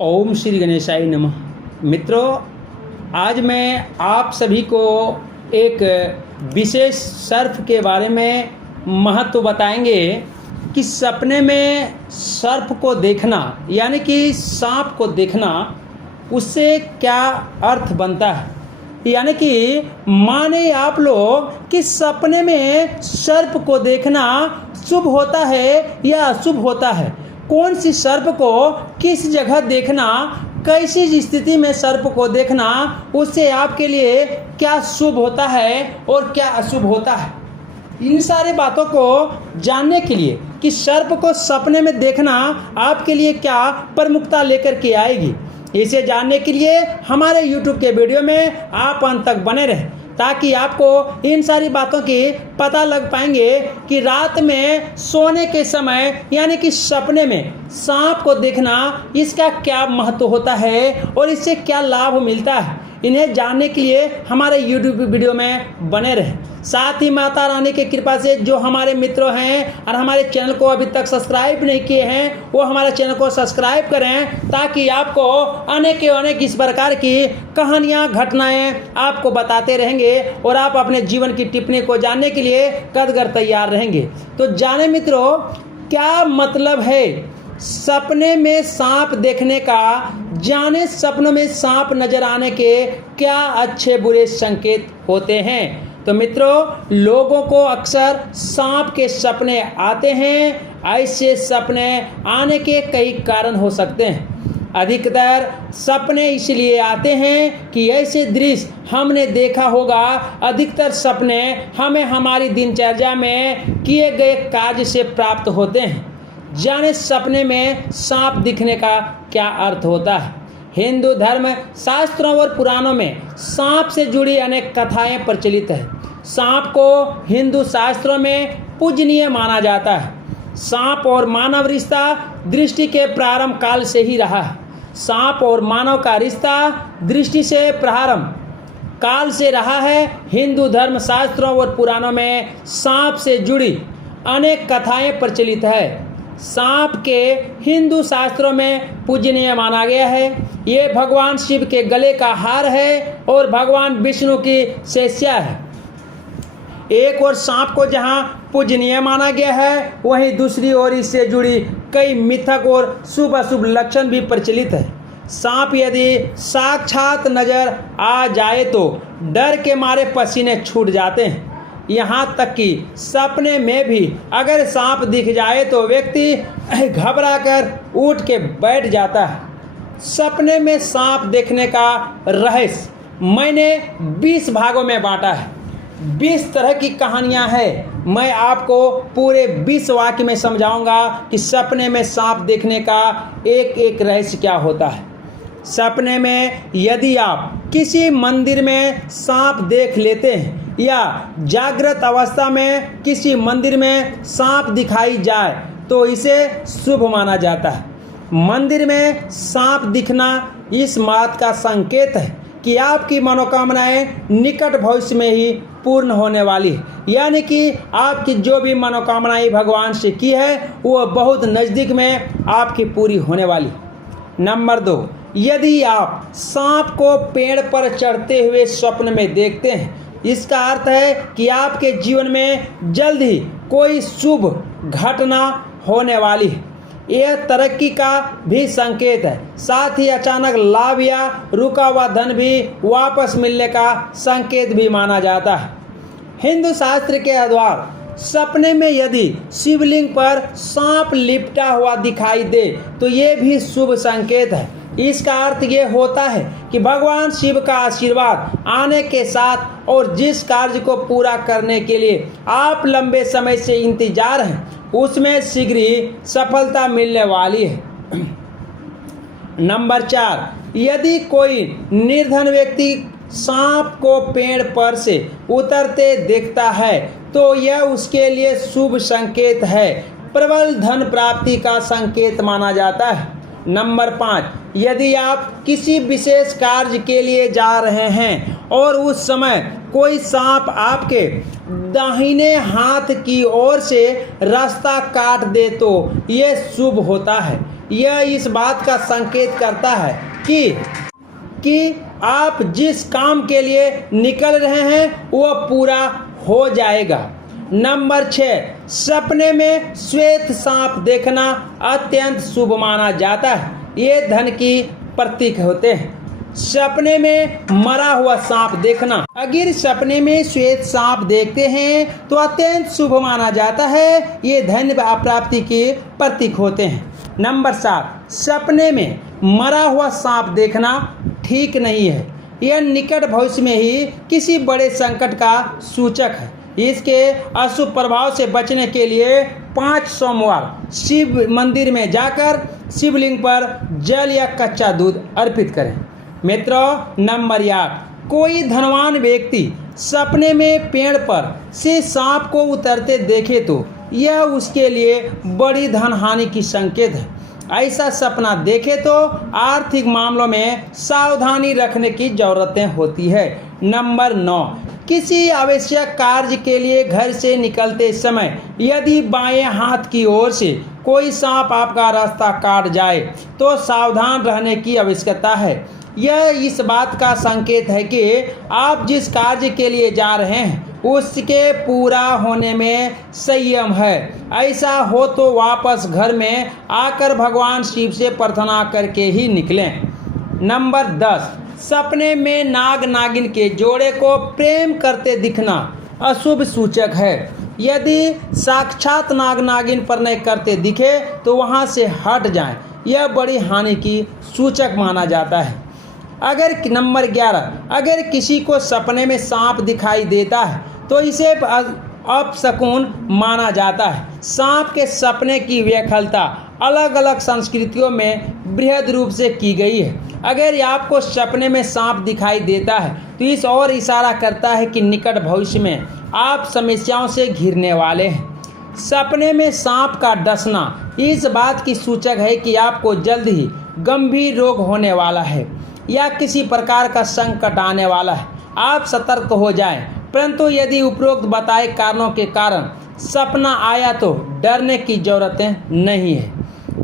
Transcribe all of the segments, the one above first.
ओम श्री गणेशाय नमः। मित्रों, आज मैं आप सभी को एक विशेष सर्प के बारे में महत्व बताएंगे कि सपने में सर्प को देखना यानी कि सांप को देखना, उससे क्या अर्थ बनता है। यानी कि माने आप लोग कि सपने में सर्प को देखना शुभ होता है या अशुभ होता है। कौन सी सर्प को किस जगह देखना, कैसी स्थिति में सर्प को देखना, उससे आपके लिए क्या शुभ होता है और क्या अशुभ होता है। इन सारी बातों को जानने के लिए कि सर्प को सपने में देखना आपके लिए क्या प्रमुखता लेकर के आएगी, इसे जानने के लिए हमारे YouTube के वीडियो में आप अंत तक बने रहें, ताकि आपको इन सारी बातों की पता लग पाएंगे कि रात में सोने के समय यानी कि सपने में सांप को देखना, इसका क्या महत्व होता है और इससे क्या लाभ मिलता है। इन्हें जानने के लिए हमारे YouTube वीडियो में बने रहें। साथ ही माता रानी की कृपा से जो हमारे मित्र हैं और हमारे चैनल को अभी तक सब्सक्राइब नहीं किए हैं, वो हमारे चैनल को सब्सक्राइब करें, ताकि आपको अनेक इस प्रकार की कहानियाँ, घटनाएं आपको बताते रहेंगे और आप अपने जीवन की टिप्पणी को जानने के लिए कदगर तैयार रहेंगे। तो जाने मित्रों, क्या मतलब है सपने में सांप देखने का। जाने सपनों में सांप नजर आने के क्या अच्छे बुरे संकेत होते हैं। तो मित्रों, लोगों को अक्सर सांप के सपने आते हैं। ऐसे सपने आने के कई कारण हो सकते हैं। अधिकतर सपने इसलिए आते हैं कि ऐसे दृश्य हमने देखा होगा। अधिकतर सपने हमें हमारी दिनचर्या में किए गए कार्य से प्राप्त होते हैं। जाने सपने में सांप दिखने का क्या अर्थ होता है। हिंदू धर्म शास्त्रों और पुराणों में सांप से जुड़ी अनेक कथाएं प्रचलित है। सांप को हिंदू शास्त्रों में पूजनीय माना जाता है। सांप और मानव रिश्ता दृष्टि के प्रारंभ काल से ही रहा है। सांप और मानव का रिश्ता दृष्टि से प्रारंभ काल से रहा है। हिंदू धर्म शास्त्रों और पुराणों में सांप से जुड़ी अनेक कथाएं प्रचलित है। सांप के हिंदू शास्त्रों में पूजनीय माना गया है। ये भगवान शिव के गले का हार है और भगवान विष्णु की शैया है। एक और सांप को जहां पूजनीय माना गया है, वहीं दूसरी ओर इससे जुड़ी कई मिथक और शुभ अशुभ लक्षण भी प्रचलित है। सांप यदि साक्षात नजर आ जाए तो डर के मारे पसीने छूट जाते हैं। यहाँ तक कि सपने में भी अगर सांप दिख जाए तो व्यक्ति घबराकर उठ के बैठ जाता है। सपने में सांप देखने का रहस्य मैंने 20 भागों में बांटा है। 20 तरह की कहानियाँ हैं। मैं आपको पूरे 20 वाक्य में समझाऊंगा कि सपने में सांप देखने का एक एक रहस्य क्या होता है। सपने में यदि आप किसी मंदिर में सांप देख लेते हैं या जागृत अवस्था में किसी मंदिर में सांप दिखाई जाए तो इसे शुभ माना जाता है। मंदिर में सांप दिखना इस बात का संकेत है कि आपकी मनोकामनाएं निकट भविष्य में ही पूर्ण होने वाली है। यानी कि आपकी जो भी मनोकामनाएं भगवान से की है वो बहुत नज़दीक में आपकी पूरी होने वाली। नंबर 2, यदि आप सांप को पेड़ पर चढ़ते हुए स्वप्न में देखते हैं, इसका अर्थ है कि आपके जीवन में जल्द ही कोई शुभ घटना होने वाली है। यह तरक्की का भी संकेत है। साथ ही अचानक लाभ या रुका हुआ धन भी वापस मिलने का संकेत भी माना जाता है। हिंदू शास्त्र के आधार सपने में यदि शिवलिंग पर सांप लिपटा हुआ दिखाई दे तो ये भी शुभ संकेत है। इसका अर्थ ये होता है कि भगवान शिव का आशीर्वाद आने के साथ और जिस कार्य को पूरा करने के लिए आप लंबे समय से इंतजार हैं, उसमें शीघ्र ही सफलता मिलने वाली है। नंबर 4, यदि कोई निर्धन व्यक्ति सांप को पेड़ पर से उतरते देखता है तो यह उसके लिए शुभ संकेत है। प्रबल धन प्राप्ति का संकेत माना जाता है। नंबर 5, यदि आप किसी विशेष कार्य के लिए जा रहे हैं और उस समय कोई सांप आपके दाहिने हाथ की ओर से रास्ता काट दे तो ये शुभ होता है। यह इस बात का संकेत करता है कि आप जिस काम के लिए निकल रहे हैं वह पूरा हो जाएगा। नंबर 6, सपने में श्वेत सांप देखना अत्यंत शुभ माना जाता है। ये धन की प्रतीक होते हैं। सपने में मरा हुआ सांप देखना, अगर सपने में श्वेत सांप देखते हैं तो अत्यंत शुभ माना जाता है। ये धन प्राप्ति के प्रतीक होते हैं। नंबर 7, सपने में मरा हुआ सांप देखना ठीक नहीं है। यह निकट भविष्य में ही किसी बड़े संकट का सूचक है। इसके अशुभ प्रभाव से बचने के लिए 5 सोमवार शिव मंदिर में जाकर शिवलिंग पर जल या कच्चा दूध अर्पित करें। मित्रों, नंबर 8, कोई धनवान व्यक्ति सपने में पेड़ पर से सांप को उतरते देखे तो यह उसके लिए बड़ी धन हानि की संकेत है। ऐसा सपना देखे तो आर्थिक मामलों में सावधानी रखने की जरूरतें होती है। नंबर 9, किसी आवश्यक कार्य के लिए घर से निकलते समय यदि बाएं हाथ की ओर से कोई सांप आपका रास्ता काट जाए तो सावधान रहने की आवश्यकता है। यह इस बात का संकेत है कि आप जिस कार्य के लिए जा रहे हैं उसके पूरा होने में संयम है। ऐसा हो तो वापस घर में आकर भगवान शिव से प्रार्थना करके ही निकलें। नंबर 10, सपने में नाग नागिन के जोड़े को प्रेम करते दिखना अशुभ सूचक है। यदि साक्षात नाग नागिन प्रणय करते दिखे तो वहां से हट जाएं। यह बड़ी हानि की सूचक माना जाता है। नंबर 11, अगर किसी को सपने में सांप दिखाई देता है तो इसे अपशकुन माना जाता है। सांप के सपने की व्याख्या अलग अलग संस्कृतियों में बृहद रूप से की गई है। अगर आपको सपने में सांप दिखाई देता है तो इस और इशारा करता है कि निकट भविष्य में आप समस्याओं से घिरने वाले हैं। सपने में सांप का डसना इस बात की सूचक है कि आपको जल्द ही गंभीर रोग होने वाला है या किसी प्रकार का संकट आने वाला है। आप सतर्क हो जाएं। परंतु यदि उपरोक्त बताए कारणों के कारण सपना आया तो डरने की जरूरत नहीं है।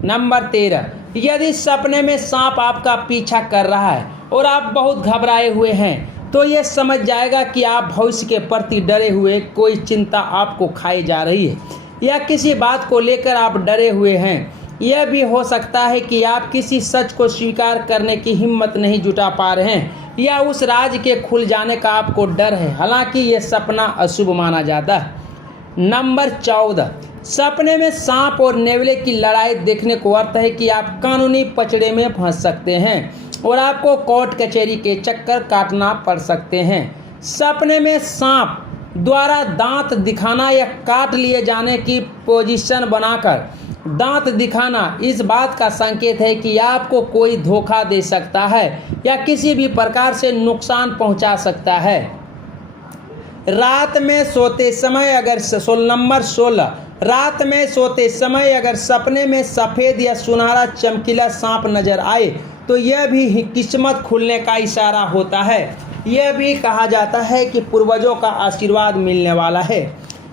नंबर 13, यदि सपने में सांप आपका पीछा कर रहा है और आप बहुत घबराए हुए हैं तो यह समझ जाएगा कि आप भविष्य के प्रति डरे हुए, कोई चिंता आपको खाई जा रही है या किसी बात को लेकर आप डरे हुए हैं। यह भी हो सकता है कि आप किसी सच को स्वीकार करने की हिम्मत नहीं जुटा पा रहे हैं या उस राज के खुल जाने का आपको डर है। हालांकि यह सपना अशुभ माना जाता है। नंबर 14, सपने में सांप और नेवले की लड़ाई देखने को अर्थ है कि आप कानूनी पचड़े में फंस सकते हैं और आपको कोर्ट कचहरी के चक्कर काटना पड़ सकते हैं। सपने में सांप द्वारा दांत दिखाना या काट लिए जाने की पोजीशन बनाकर दांत दिखाना इस बात का संकेत है कि आपको कोई धोखा दे सकता है या किसी भी प्रकार से नुकसान पहुंचा सकता है। रात में सोते समय नंबर 16, रात में सोते समय अगर सपने में सफ़ेद या सुनहरा चमकीला सांप नजर आए तो यह भी किस्मत खुलने का इशारा होता है। यह भी कहा जाता है कि पूर्वजों का आशीर्वाद मिलने वाला है।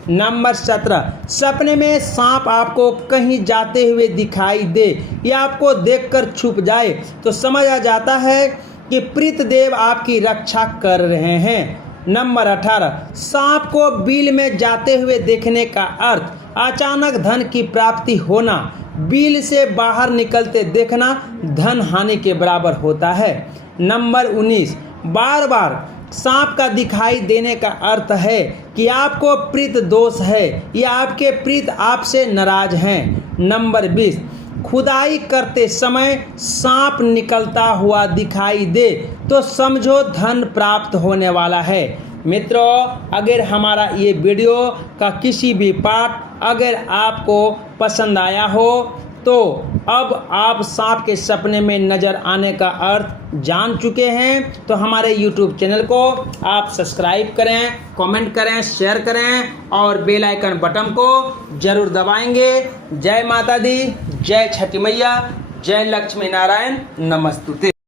नंबर 17, सपने में सांप आपको कहीं जाते हुए दिखाई दे या आपको देखकर छुप जाए तो समझ आ जाता है कि प्रीत देव आपकी रक्षा कर रहे हैं। नंबर 18, सांप को बिल में जाते हुए देखने का अर्थ अचानक धन की प्राप्ति होना। बिल से बाहर निकलते देखना धन हानि के बराबर होता है। नंबर 19, बार बार सांप का दिखाई देने का अर्थ है कि आपको प्रीत दोष है या आपके प्रीत आपसे नाराज हैं। नंबर 20, खुदाई करते समय सांप निकलता हुआ दिखाई दे तो समझो धन प्राप्त होने वाला है। मित्रों, अगर हमारा ये वीडियो का किसी भी पार्ट अगर आपको पसंद आया हो तो अब आप सांप के सपने में नज़र आने का अर्थ जान चुके हैं। तो हमारे YouTube चैनल को आप सब्सक्राइब करें, कमेंट करें, शेयर करें और बेल आइकन बटन को जरूर दबाएंगे। जय माता दी, जय छठी मैया, जय लक्ष्मी नारायण, नमस्तुते।